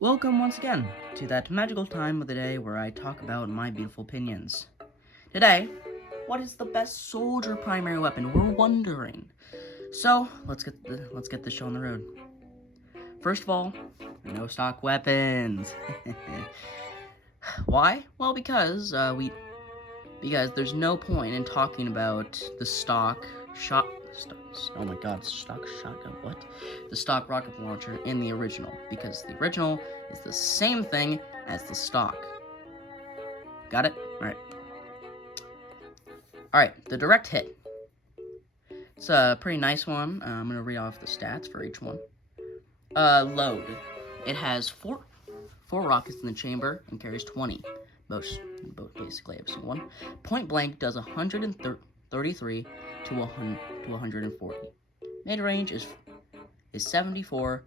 Welcome once again to that magical time of the day where I talk about my beautiful opinions. Today, what is the best soldier primary weapon? We're wondering. So let's get the show on the road. First of all, no stock weapons. Why? Well, because there's no point in talking about the stock shotgun, what? The stock rocket launcher in the original, because the original is the same thing as the stock. Got it? Alright, the direct hit. It's a pretty nice one. I'm gonna read off the stats for each one. Load. It has four rockets in the chamber and carries 20. Basically every single one. Point blank does 133 to 140. Mid range is 74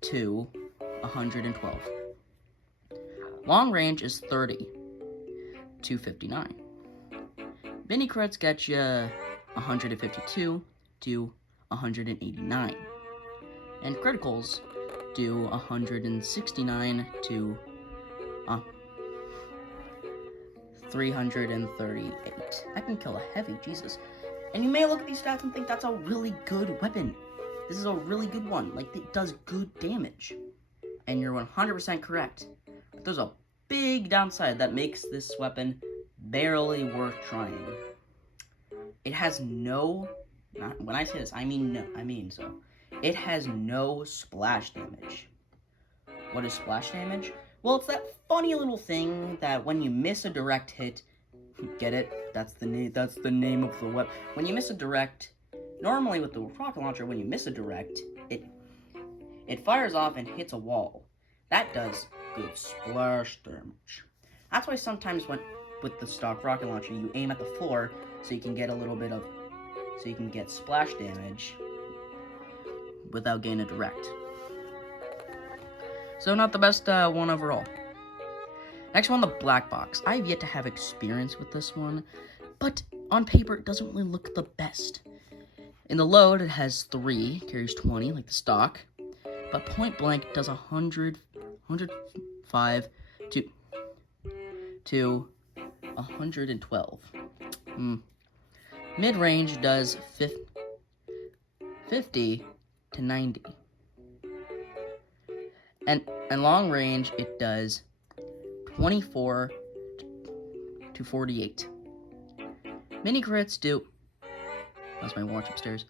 to 112. Long range is 30 to 59. Mini crits get you 152 to 189. And criticals do 169 to 338. I can kill a heavy, Jesus. And you may look at these stats and think that's a really good weapon. This is a really good one. Like, it does good damage. And you're 100% correct. But there's a big downside that makes this weapon barely worth trying. It has no... when I say this, I mean so. It has no splash damage. What is splash damage? Well, it's that funny little thing that when you miss a direct hit, get it? That's the name of the weapon. When you miss a direct, normally with the rocket launcher, when you miss a direct, it fires off and hits a wall. That does good splash damage. That's why sometimes with the stock rocket launcher, you aim at the floor so you can get splash damage without getting a direct. So not the best one overall. Next one, the black box. I've yet to have experience with this one, but on paper it doesn't really look the best. In the load, it has 3, carries 20 like the stock, but point blank does 105 to 112. Mid range does 50 to 90. And long range, it does 24 to 48. Mini crits do... That's my watch upstairs.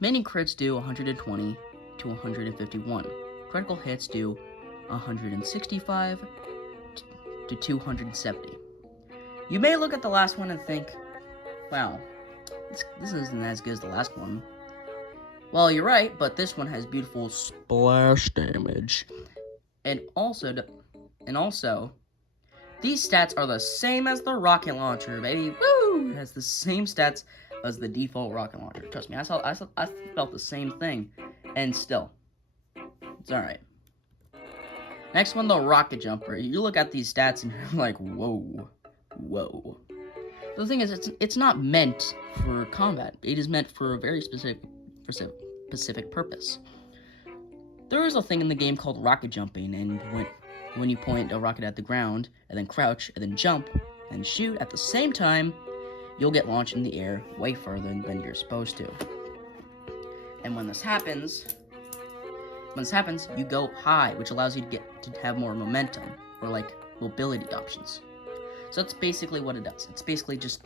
Mini crits do 120 to 151. Critical hits do 165 to 270. You may look at the last one and think, wow, this isn't as good as the last one. Well, you're right, but this one has beautiful splash damage. And also, these stats are the same as the rocket launcher, baby. Woo! It has the same stats as the default rocket launcher. Trust me, I felt the same thing. And still, it's alright. Next one, the rocket jumper. You look at these stats and you're like, whoa. The thing is, it's not meant for combat. It is meant for a very specific purpose. There is a thing in the game called rocket jumping, and when you point a rocket at the ground, and then crouch, and then jump, and shoot at the same time, you'll get launched in the air way further than you're supposed to. And when this happens, you go high, which allows you to have more momentum, or like mobility options. So that's basically what it does. It's basically just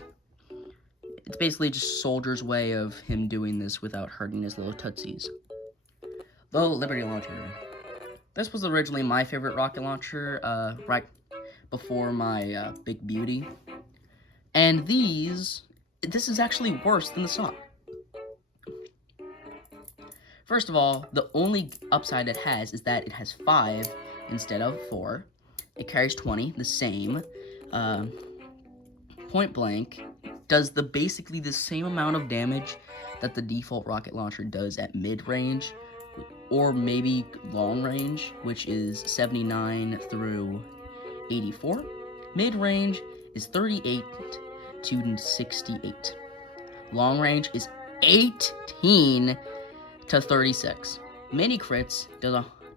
Soldier's way of him doing this without hurting his little tootsies. The Liberty Launcher. This was originally my favorite rocket launcher, right before my Big Beauty. And this is actually worse than the stock. First of all, the only upside it has is that it has 5 instead of 4. It carries 20, the same. Point blank does basically the same amount of damage that the default rocket launcher does at mid-range, or maybe long range, which is 79 through 84. Mid-range is 38 to 68. Long range is 18 to 36. Mini crits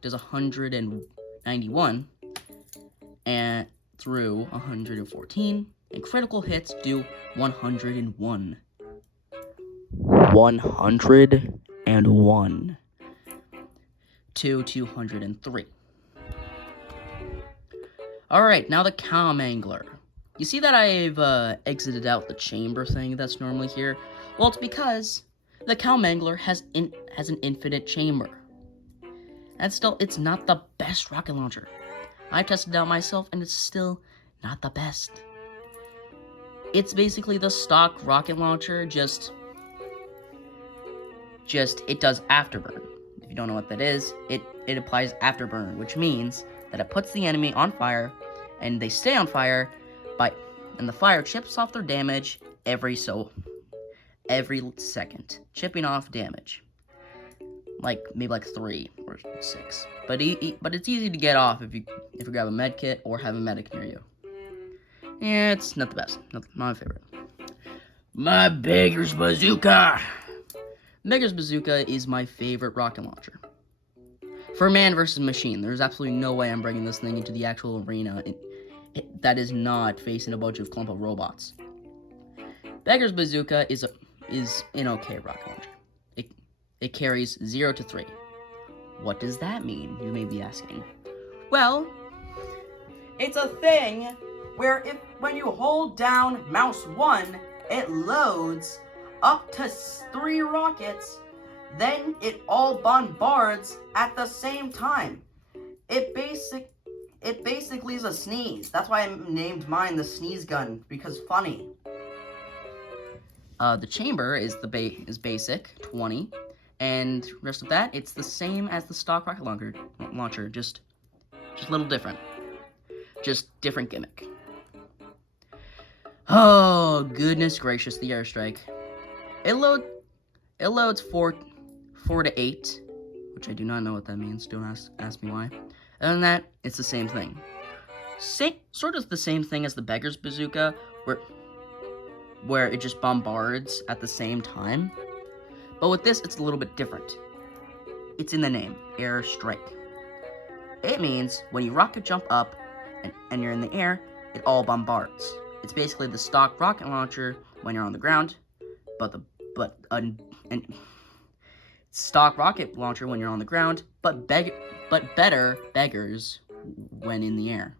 does 191 and through 114, and critical hits do 101. 101 to 203. Alright, now the Cow Mangler. You see that I've exited out the chamber thing that's normally here? Well, it's because the Cow Mangler has an infinite chamber. And still, it's not the best rocket launcher. I tested it out myself, and it's still not the best. It's basically the stock rocket launcher, just it does afterburn. If you don't know what that is, it applies afterburn, which means that it puts the enemy on fire, and they stay on fire, and the fire chips off their damage every second, chipping off damage. Maybe 3 or 6, but it's easy to get off if you grab a med kit or have a medic near you. Yeah, it's not the best, not my favorite. My Beggar's Bazooka. Beggar's Bazooka is my favorite rocket launcher. For man versus machine, there's absolutely no way I'm bringing this thing into the actual arena that is not facing a bunch of clump of robots. Beggar's Bazooka is an okay rocket launcher. It carries 0 to 3. What does that mean, you may be asking? Well, it's a thing where when you hold down mouse 1, it loads up to 3 rockets, then it all bombards at the same time. It basically is a sneeze. That's why I named mine the sneeze gun, because funny. The chamber is basic, 20. And rest of that, it's the same as the stock rocket launcher, just a little different. Just different gimmick. Oh, goodness gracious, the airstrike. It loads 4 to 8, which I do not know what that means. Don't ask me why. Other than that, it's the same thing. Sort of the same thing as the Beggar's Bazooka, where it just bombards at the same time. But with this, it's a little bit different. It's in the name, airstrike. It means when you rocket jump up and you're in the air, it all bombards. It's basically the stock rocket launcher when you're on the ground, but stock rocket launcher when you're on the ground, but better beggars when in the air.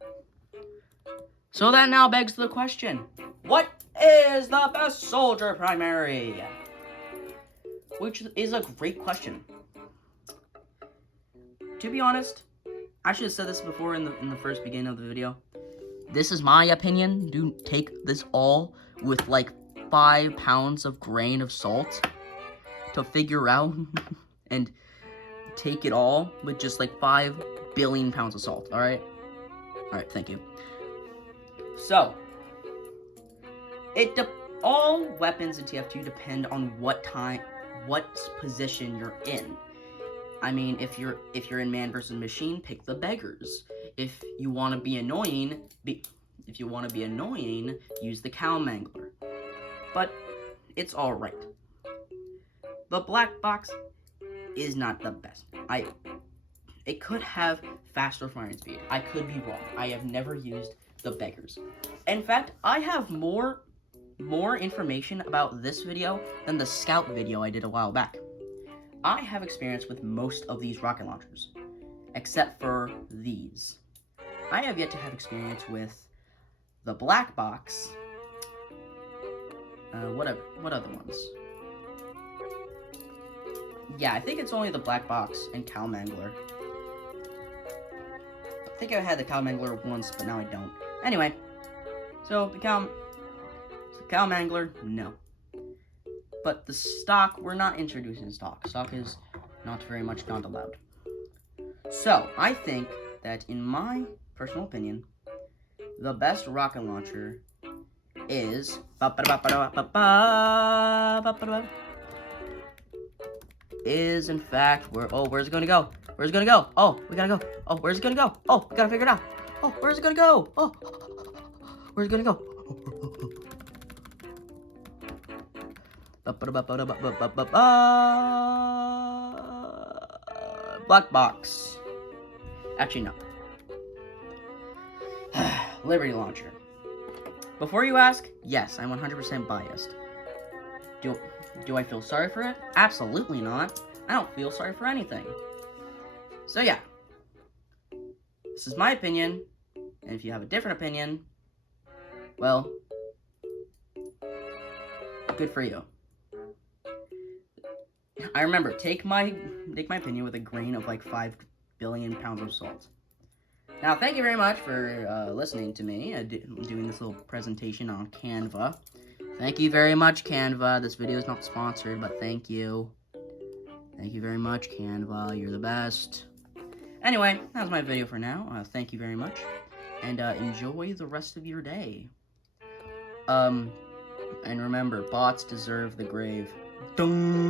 So that now begs the question: what is the best soldier primary? Which is a great question. To be honest, I should have said this before in the first beginning of the video. This is my opinion. Do take this all with 5 pounds of grain of salt to figure out, and take it all with just 5 billion pounds of salt. All right, thank you. So, all weapons in TF2 depend on what position you're in. I mean, if you're in man versus machine, pick the beggars. If you want to be annoying, use the Cow Mangler. But it's all right. The black box is not the best. It could have faster firing speed. I could be wrong. I have never used the beggars. In fact, I have more information about this video than the Scout video I did a while back. I have experience with most of these rocket launchers, except for these. I have yet to have experience with the black box. What other ones? Yeah, I think it's only the black box and Cow Mangler. I think I had the Cow Mangler once, but now I don't. Anyway, so the Cow Mangler, no. But the stock, we're not introducing stock. Stock is not allowed. So, I think that, in my personal opinion, the best rocket launcher is in fact, where's it gonna go? Where's it gonna go? Oh, we gotta go. Oh, where's it gonna go? Oh, we gotta figure it out. Oh, where's it gonna go? Oh, where's it gonna go? Black box. Actually, no. Liberty Launcher. Before you ask, yes, I'm 100% biased. Do I feel sorry for it? Absolutely not. I don't feel sorry for anything. So yeah. This is my opinion, and if you have a different opinion, well, good for you. I remember, take my opinion with a grain of like 5 billion pounds of salt. Now, thank you very much for listening to me doing this little presentation on Canva. Thank you very much, Canva. This video is not sponsored, but thank you. Thank you very much, Canva. You're the best. Anyway, that was my video for now. Thank you very much, and enjoy the rest of your day. And remember, bots deserve the grave. Dung.